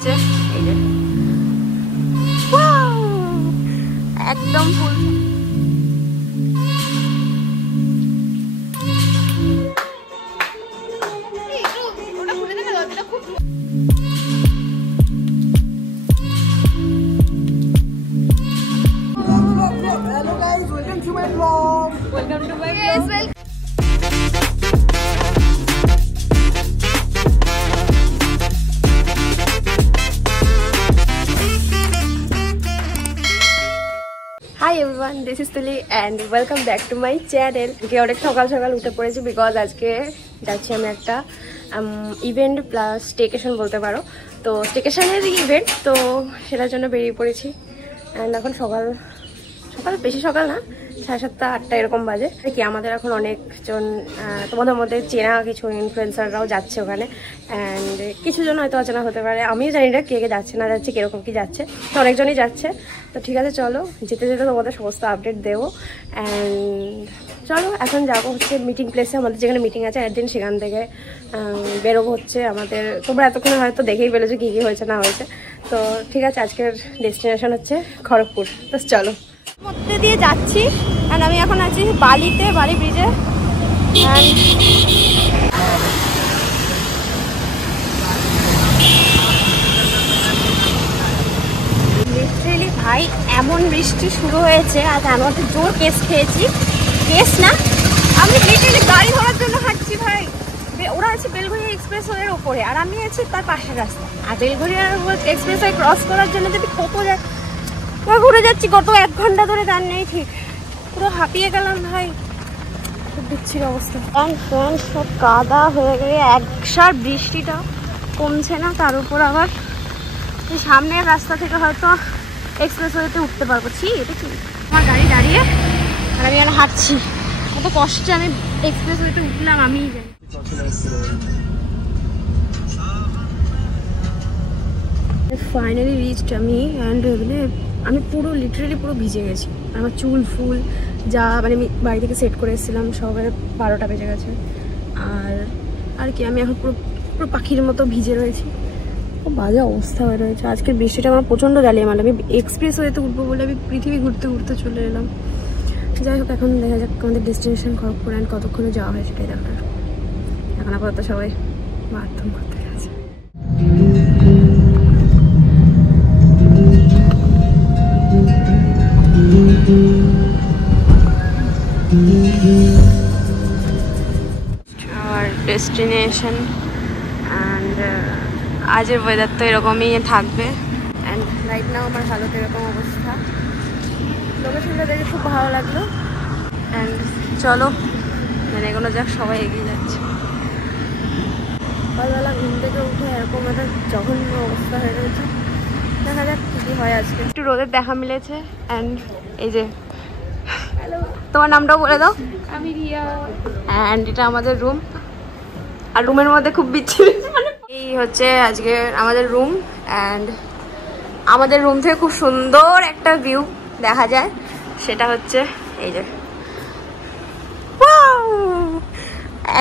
এই যে একদম ফুল। Hello guys, welcome to my vlog. Welcome to my vlog. Hi everyone, this is Tuli and welcome back to my channel. অনেক সকাল সকাল উঠে পড়েছি বিকজ আজকে যাচ্ছি আমি একটা ইভেন্ট প্লাস স্টেকেশন বলতে পারো। তো স্টেকেশনের ইভেন্ট, তো সেটার জন্য বেরিয়ে পড়েছি। অ্যান্ড এখন সকাল বেশি সকাল না, 7:30 8টা এরকম বাজে কি। আমাদের এখন অনেকজন তোমাদের মধ্যে চেনা কিছু ইনফ্লুয়েন্সাররাও যাচ্ছে ওখানে, অ্যান্ড কিছু জন হয়তো অচেনা হতে পারে, আমিও জানি না কে কে যাচ্ছে না যাচ্ছে, কীরকম কী যাচ্ছে, তো অনেকজনই যাচ্ছে। তো ঠিক আছে, চলো যেতে যেতে তোমাদের সমস্ত আপডেট দেবো। অ্যান্ড চলো এখন যাবো হচ্ছে মিটিং প্লেসে, আমাদের যেখানে মিটিং আছে একদিন, সেখান থেকে বেরোবো হচ্ছে আমাদের। তোমরা এতক্ষণে হয়তো দেখেই পেলেছো কী কী হয়েছে না হয়েছে। তো ঠিক আছে, আজকের ডেস্টিনেশন হচ্ছে খড়গপুর। তো চলো মধ্যে দিয়ে যাচ্ছি। অ্যান্ড আমি এখন আছি বালিতে, বালি ব্রিজে। লিটারেলি ভাই এমন বৃষ্টি শুরু হয়েছে, আজ আমি একটা জোর কেস খেয়েছি। কেস না, আমি লিটারেলি গাড়ি ধরার জন্য হাঁটছি ভাই। ওরা আছে বেলঘরিয়া এক্সপ্রেসওয়ের ওপরে, আর আমি আছি তার পাশের রাস্তা। আর বেলঘরিয়া এক্সপ্রেসওয়ে ক্রস করার জন্য যদি কত যায় ঘুরে যাচ্ছি, গত 1 ঘন্টা ধরে গান নেই, ঠিক পুরো হাঁপিয়ে গেলাম ভাই, খুব বিচ্ছির অবস্থা। প্যান্ট সব কাদা হয়ে গেলে, একসার বৃষ্টিটা কমছে না, তার উপর আবার সামনের রাস্তা থেকে হয়তো এক্সপ্রেসওয়েতে উঠতে পারবো। এটা কি আমার গাড়ি দাঁড়িয়ে আর আমি এখন হাঁটছি, কত কষ্টে আমি এক্সপ্রেসওয়েতে উঠলাম আমিই জানি। ফাইনালি রিচড আমি, অ্যান্ড আমি পুরো লিটারেলি পুরো ভিজে গেছি। আমার চুল ফুল যা মানে আমি বাড়ি থেকে সেট করে এসেছিলাম, সকালে 12টা বেজে গেছে। আর কি আমি এখন পুরো পাখির মতো ভিজে রয়েছি, খুব বাজে অবস্থা হয়ে রয়েছে। আজকের বৃষ্টিটা আমার প্রচণ্ড জ্বালিয়ে মারল। আমি এক্সপ্রেসওয়েতে উঠবো বলে আমি পৃথিবী ঘুরতে ঘুরতে চলে এলাম। যাই হোক, এখন দেখা যাক আমাদের ডেস্টিনেশন খড়গপুর, অ্যান্ড কতক্ষণে যাওয়া হয় সেটাই দেখার। এখন আপাতত সবাই বাথরুম করতে গেছে। আর ডেস্টিনেশন, অ্যান্ড আজের ওয়েদার তো এরকমই থাকবে। অ্যান্ড রাইট নাও আমার হালত এরকম অবস্থা। লোকেশনটা দেখে খুব ভালো লাগলো। অ্যান্ড চলো মানে এগুলো যাক, সবাই এগিয়ে যাচ্ছে। সকালবেলা ঘুম থেকে উঠে এরকম একটা জঘন্য অবস্থা হয়ে রয়েছে। দেখা যাক কী কী হয় আজকে। একটু রোদের দেখা মিলেছে। অ্যান্ড এই যে তোমার নামটাও বলে দাও। আমি রিয়া। অ্যান্ড এটা আমাদের রুম, আর রুমের মধ্যে খুব বিচ্ছিরি। এই হচ্ছে আজকে আমাদের রুম, অ্যান্ড আমাদের রুম থেকে খুব সুন্দর একটা ভিউ দেখা যায়। সেটা হচ্ছে এই যে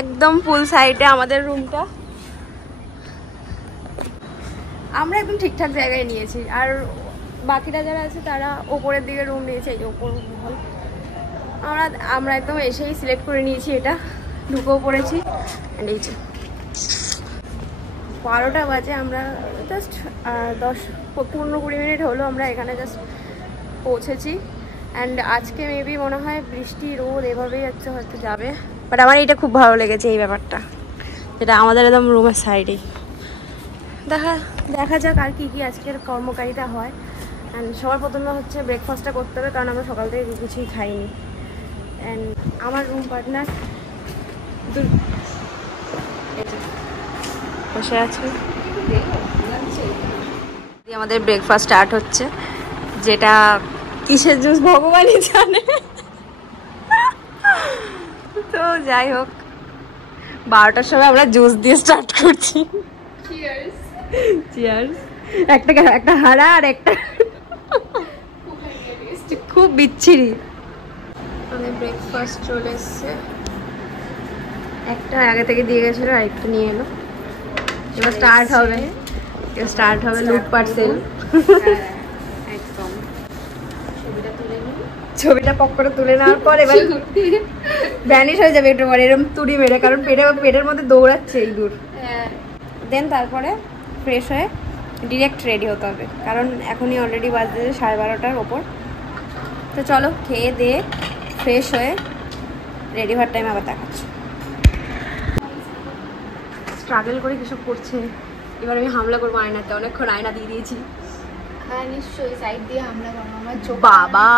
একদম ফুল সাইডে আমাদের রুমটা। আমরা একদম ঠিকঠাক জায়গায় নিয়েছি, আর বাকিরা যারা আছে তারা ওপরের দিকে রুম নিয়েছে। এই যে ওপর হল, আমরা একদম এসেই সিলেক্ট করে নিয়েছি এটা, ঢুকেও পড়েছি। অ্যান্ড এই যে 12টা বাজে, আমরা জাস্ট 10-15-20 মিনিট হলো আমরা এখানে জাস্ট পৌঁছেছি। অ্যান্ড আজকে মেবি মনে হয় বৃষ্টি রোদ এভাবেই হচ্ছে, হয়তো যাবে। বাট আমার এটা খুব ভালো লেগেছে এই ব্যাপারটা, যেটা আমাদের একদম রুমের সাইডেই। দেখা যাক আর কি কি আজকের কর্মকারিতা হয়। অ্যান্ড সবার প্রথমে হচ্ছে ব্রেকফাস্টটা করতে হবে, কারণ আমরা সকাল থেকে কিছুই খাইনি। অ্যান্ড আমার রুম পার্টনার বসে আছে। আমাদের ব্রেকফাস্ট স্টার্ট হচ্ছে, যেটা কিসের জুস ভগবানই জানে। তো যাই হোক, 12টার সময় আমরা জুস দিয়ে স্টার্ট করছি। চিয়ার্স। একটা হারা আর একটা খুব বিচ্ছিরি। আমাদের ব্রেকফাস্ট চলে এসছে, একটা আগে থেকে দিয়ে গেছিলো আর একটু নিয়ে এলো। এবার স্টার্ট হবে। স্টার্ট হবে লুট পার্সেল। ছবিটা পক করে তুলে নেওয়ার পর এবার ভ্যানিশ হয়ে যাবে একটু পরে এরকম তুড়ি মেরে, কারণ পেটের মধ্যে দৌড়াচ্ছে এই দূর। দেন তারপরে ফ্রেশ হয়ে ডিরেক্ট রেডি হতে হবে, কারণ এখনই অলরেডি বাজে 12:30টার ওপর। তো চলো খেয়ে দিয়ে ফ্রেশ হয়ে রেডি হওয়ার টাইম আবার দেখাচ্ছি। স্ট্রাগল করে কিছু করছে, এবার আমি হামলা করবো আয়নাতে, অনেকক্ষণ আয়না দিয়ে দিয়েছি। হ্যাঁ নিশ্চয়ই, সাইড দিয়ে হামলা করো। আমার চোখ বাবা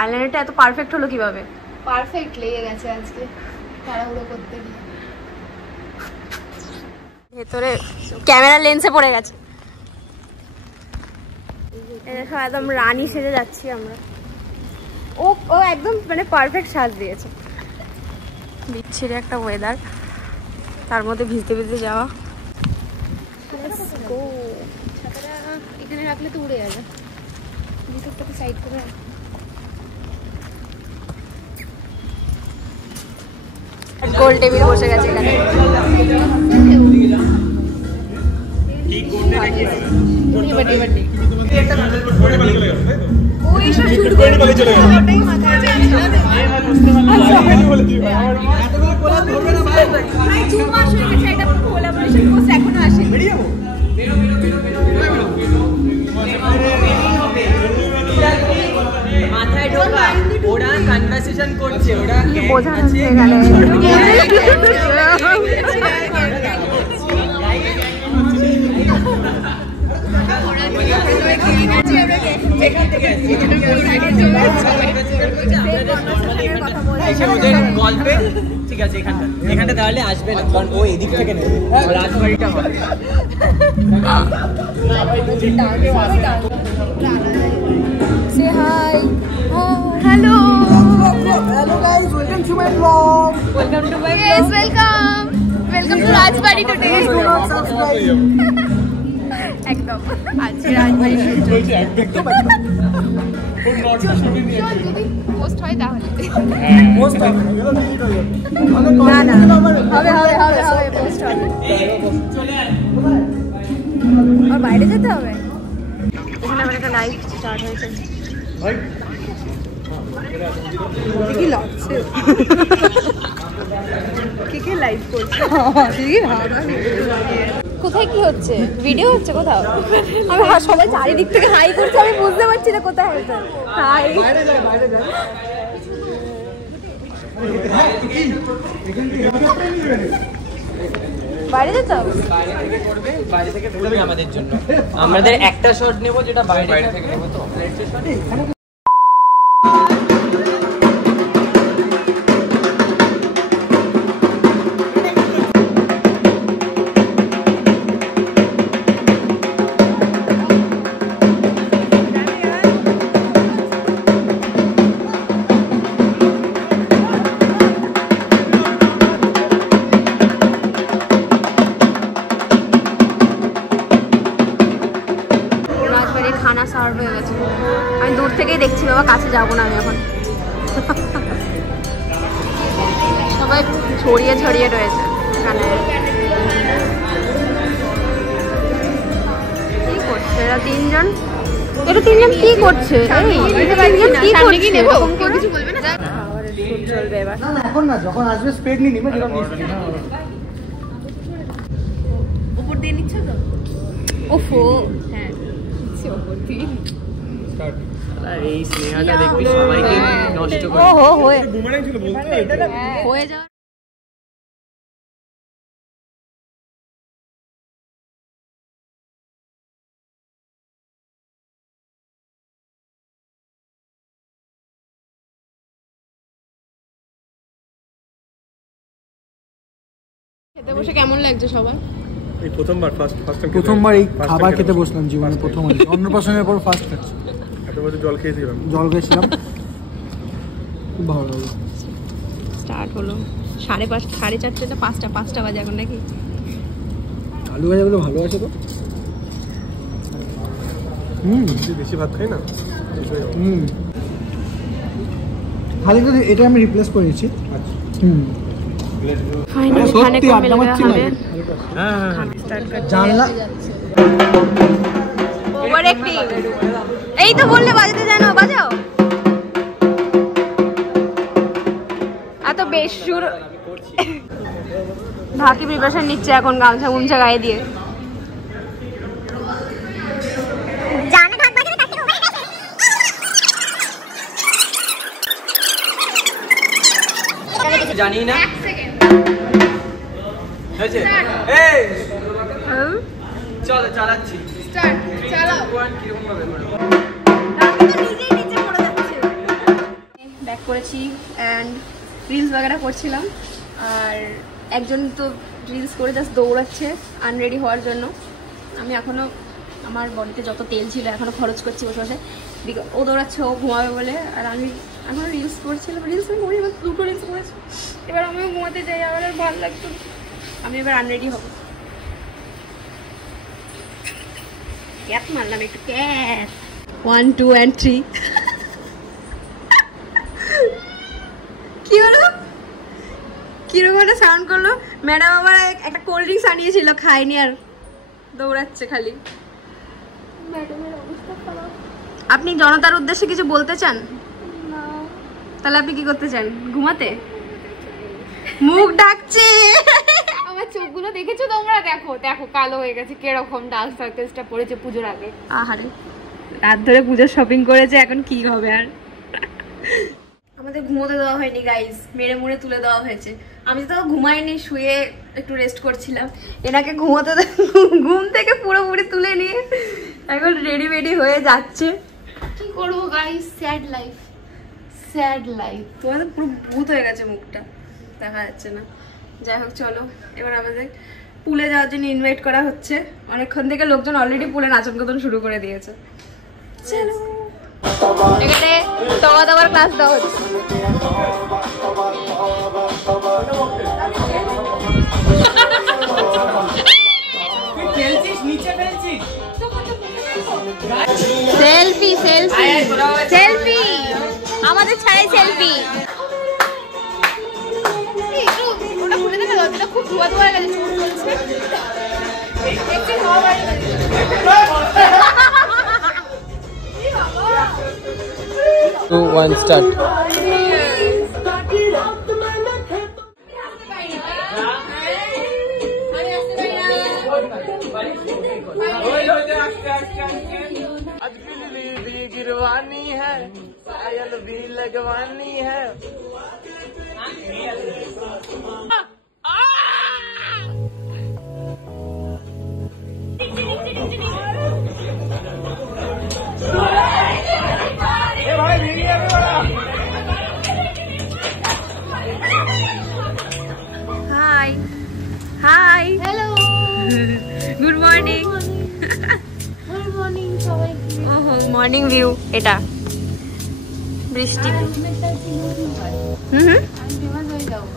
আইলাইনারটা এত পারফেক্ট হলো কিভাবে? পারফেক্ট লেগে গেছে আজকে তাড়াহুড়ো করতে গিয়ে। ভেতরে ক্যামেরা লেন্সে পড়ে গেছে। দেখো একদম রানী সেজে যাচ্ছি আমরা। ও ও একদম মানে পারফেক্ট সাজ দিয়েছে। বিচ্ছিরি একটা ওয়েদার, তার মধ্যে ভিজতে ভিজতে যাওয়া। ছাতাটা এখানে রাখলে তো উড়ে যাবে, ভিতরটাকে সাইড করে রাখ। গোল টেবিল বসে গেছে এখানে। মাথায় ঢোকা ওরা কনভারসেশন করছে, ওরা বোঝাচ্ছে এখানে। ওদের গল্পে ঠিক আছে এখানটা তাহলে আসবে না, কারণ ও এদিক থেকে নেবে, রাজবাড়িটা হবে। Say hi. Oh, hello. Hello guys, welcome to my vlog. Welcome to my Yes, welcome. Welcome to Rajbari today. Do not subscribe. একদম আজকে রাজবাড়ি যদি পোস্ট হয় তাহলে Most of না না হবে হবে হবে হবে পোস্ট হবে। আর বাইরে যেতে হবে। এখানে আমার একটা লাইভ স্টার্ট হয়েছে। কি লাগছে? কে লাইভ করছে? কোথায় কি হচ্ছে? ভিডিও হচ্ছে কোথাও? আমি সবাই চারিদিক থেকে হাই করছে, আমি বুঝতে পারছি না কোথায় হচ্ছে। হাই বাইরে যেতে হবে। বাইরে থেকে করবে আমাদের জন্য, আমাদের একটা শট নেব যেটা বাইরে থেকে নেব। তো খানা সার্ভ হয়ে গেছে, আমি দূর থেকেই দেখছি বাবা, কাছে যাবো না আমি এখন। সবাই ছড়িয়ে ছড়িয়ে রয়েছে এখানে। কি করছে এরা তিনজন? এটা তিনজন কি করছে? কিছু বলবে না। চলবে এবার। এখন না, যখন আসবে স্প্রেড নিয়ে নিবে। উপর দিয়ে নিচ্ছ তো? ওফো হ্যাঁ নিচ্ছি উপর দিয়ে। এই স্নেহাটা দেখবি সবাইকে নষ্ট করে। ওহো হয়ে যাওয়ার খেতে বসে কেমন লাগছে সবার? এই প্রথমবার প্রথমবার এই খাবার খেতে বসলাম জীবনে, প্রথম অন্নপ্রাশনের পর ফার্স্ট খাচ্ছি। এত বছর জল খেয়েছিলাম। জল খেয়েছিলাম, খুব ভালো লাগলো। স্টার্ট হলো 5:30 4:30 5টা বাজে এখন নাকি? আলু ভাজাগুলো ভালো আছে তো। বেশি ভাত খাই না। খালি তো এটা আমি রিপ্লেস করেছি। ফাইনালি খানে কম মিল গয়া। জানলা ওভার অ্যাক্টিং। এই তো বললে বাজাতে জানো, বাজাও। এত বেসুর। ঢাকি প্রিপারেশন নিচ্ছে এখন গামছা গুমছা গায়ে দিয়ে। জানি না হয়েছে। এই চলো চালাচ্ছি। স্টার্ট, চালাও। কিরকম ভাবে ব্যাক করেছি অ্যান্ড রিলস বাগেরা করছিলাম। আর একজন তো রিলস করে জাস্ট দৌড়াচ্ছে আনরেডি হওয়ার জন্য। আমি এখনও আমার বডিতে যত তেল ছিল এখনও খরচ করছি বসে বসে। ও দৌড়াচ্ছে, ও ঘুমাবে বলে। আর আমি এখনও রিলস করছিলাম, রিলস আমি করি, এবার 2টো রিলস করেছি। এবার আমিও ঘুমাতে যাই, আমার আর ভালো লাগতো। আমি এবার আনরেডি হব। ক্যাপ মারলাম একটু, ক্যাপ 1 2 and 3। কি হলো, কিরকম একটা সাউন্ড করলো। ম্যাডাম আবার একটা কোল্ড ড্রিঙ্কস আনিয়েছিল, খাইনি আর দৌড়াচ্ছে খালি। ম্যাডামের অবস্থা খারাপ। আপনি জনতার উদ্দেশ্যে কিছু বলতে চান? না। তাহলে আপনি কি করতে চান? ঘুমাতে? মুখ ডাকছে। আমার চোখগুলো দেখেছো তোমরা? দেখো দেখো কালো হয়ে গেছে, কিরকম ডার্ক সার্কেলসটা পড়েছে পুজোর আগে। আহারে, রাত ধরে পুজোর শপিং করেছে, এখন কি হবে আর। আমাদের ঘুমোতে দেওয়া হয়নি গাইস, মেরে মুড়ে তুলে দেওয়া হয়েছে। আমি তো ঘুমাইনি, শুয়ে একটু রেস্ট করছিলাম। এনাকে ঘুমোতে ঘুম থেকে পুরোপুরি তুলে নিয়ে এখন রেডি মেডি হয়ে যাচ্ছে। কি করবো guys, sad life, sad life. তোমাদের পুরো ভূত হয়ে গেছে, মুখটা দেখা যাচ্ছে না। যাই হোক চলো, এবার আমাদের পুলে যাওয়ার জন্য ইনভাইট করা হচ্ছে। অনেকক্ষণ থেকে লোকজন অলরেডি পুলে নাচন কতন শুরু করে দিয়েছে। চলো, এখানে তওয়া দেওয়ার ক্লাস দেওয়া হচ্ছে। সেলফি সেলফি সেলফি, আমাদের ছাড়াই সেলফি। ওটা খুলে দেবে, দরজাটা খুব ধোয়া ধোয়া গেছে, চুল চলছে। দেখছি হাওয়া বাইরে। 2 1 স্টার্ট। गिरवानी है, पायल भी लगवानी है। High high, hello, good morning. Good morning সবাইকে। ওহো, মর্নিং ভিউ এটা, বৃষ্টি। হুম হুম, আমি ফেমাস হয়ে যাবো।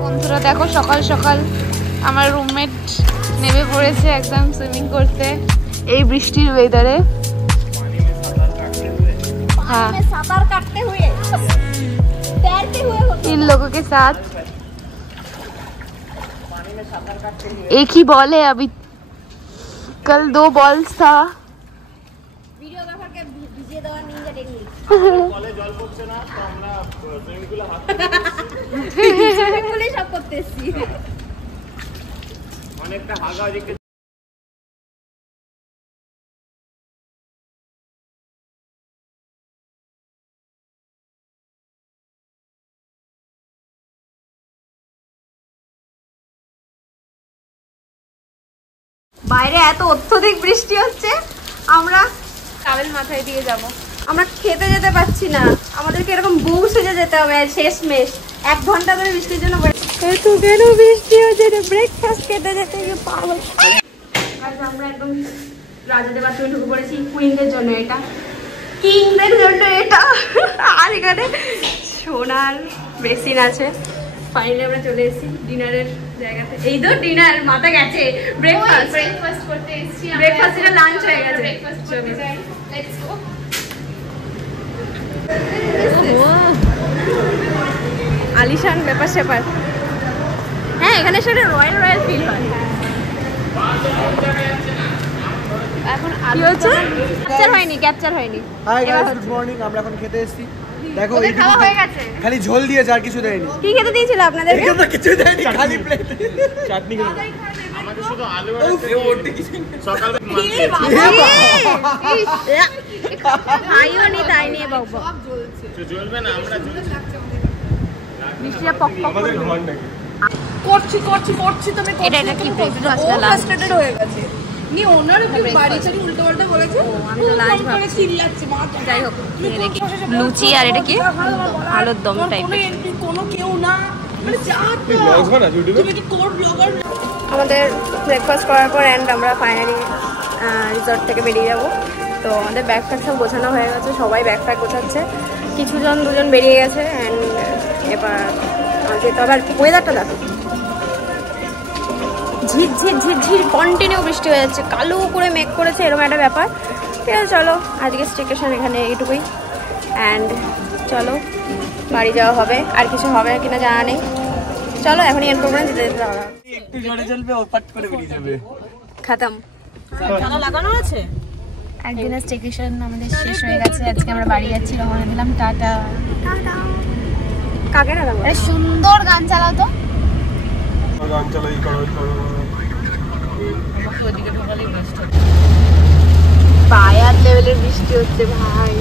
বন্ধুরা দেখো, সকাল সকাল আমার রুমমেট নেমে পড়েছে একদম সুইমিং করতে এই বৃষ্টির ওয়েদারে। हाँ, साँतार काटते हुए, तैरते हुए इन लोगों के साथ एक ही बॉल है अभी, कल 2 बॉल्स था। वीडियोग्राफर के ভিজিয়ে দেওয়া নিনজা টেকনিক। কলে জল পড়ছে না, তো আমরা সুইমিং পুলে হাত সুইমিং পুলে সব করতেছি। অনেকটা হাগা ওদিকে। বাইরে এত অত্যধিক বৃষ্টি হচ্ছে, আমরা টাওয়েল মাথায় দিয়ে যাব। আমরা খেতে যেতে পারছি না। আমাদেরকে এরকম বউ সেজে যেতে হবে শেষ মেশ। 1 ঘন্টা ধরে বৃষ্টির জন্য এত কেন বৃষ্টি হচ্ছে, ব্রেকফাস্ট খেতে যেতে গিয়ে পাগল। আজ আমরা একদম রাজাদের বাথরুমে ঢুকে পড়েছি, কুইনদের জন্য এটা, কিংদের জন্য এটা। আর এখানে সোনার বেসিন আছে। ফাইনালি আমরা চলে এসেছি ডিনারের জায়গাতে এই তো ডিনার মাথা গেছে ব্রেকফাস্ট করতে এসেছি ব্রেকফাস্ট এটা লাঞ্চ হয়ে গেছে ব্রেকফাস্ট করতে যাই লেটস গো আলিশান ব্যাপার স্যাপার হ্যাঁ এখানে সেটা রয়্যাল রয়্যাল ফিল হয় এখন কি হচ্ছে ক্যাপচার হয়নি হাই এবার গাইস, হচ্ছে। Good morning. আমরা এখন খেতে এসেছি। দেখো ওদের এই খাওয়া হয়ে গেছে খালি ঝোল দিয়েছে আর কিছু দেয়নি। কি খেতে দিয়েছিল আপনাদেরকে এখানে কিছু দেয়নি, খালি প্লেট। চাটনি আমাদের শুধু আলু আর সকালে এ বাবা খাইও নি তাই নিয়ে বাবা জ্বলবে না, আমরা মিষ্টিটা পক পক করে করছি তুমি এটা কি ব্রেকফাস্ট না লাঞ্চ ফ্রাস্ট্রেটেড হয়ে গেছে নি ওনার কি বাড়ি চারি উল্টো পাল্টা বলেছে আমি তো লাঞ্চ ভাবছি চিল্লাচ্ছে মা যাই হোক খেয়ে দেখি লুচি আর এটা কি আলুর দম কোনো টাইপের এন্ট্রি কোনো কেউ না মানে যা তুমি কি কোর ব্লগার না আমাদের ব্রেকফাস্ট করার পর অ্যান্ড আমরা ফাইনালি রিসর্ট থেকে বেরিয়ে যাব তো আমাদের ব্যাগ ফ্যাগ সব গোছানো হয়ে গেছে সবাই ব্যাগ ফ্যাগ গোছাচ্ছে দুজন বেরিয়ে গেছে অ্যান্ড এবার যেতে হবে আর ওয়েদারটা দেখো ঝির কন্টিনিউ বৃষ্টি হয়ে যাচ্ছে কালো করে মেঘ করেছে এরকম একটা ব্যাপার ঠিক আছে চলো আজকে স্টেকেশন এখানে এইটুকুই অ্যান্ড চলো বাড়ি যাওয়া হবে আর কিছু হবে কিনা জানা নেই চলো এখনই এন্ড করবো না যেতে যেতে যাওয়া একটু জোরে চলবে ও পাট করে বেরিয়ে যাবে খাতাম জানা লাগানো আছে একদিনের স্টেকেশন আমাদের শেষ হয়ে গেছে আজকে আমরা বাড়ি যাচ্ছি রওনা দিলাম টাটা কাকে না আরে সুন্দর গান চালাও তো গান চালাই করো বায়ার লেভেলের বৃষ্টি হচ্ছে ভাই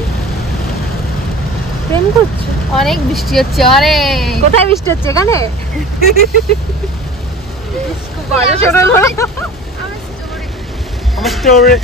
প্রেম করছো অনেক বৃষ্টি হচ্ছে অরে কোথায় বৃষ্টি হচ্ছে এখানে আমার স্টোরি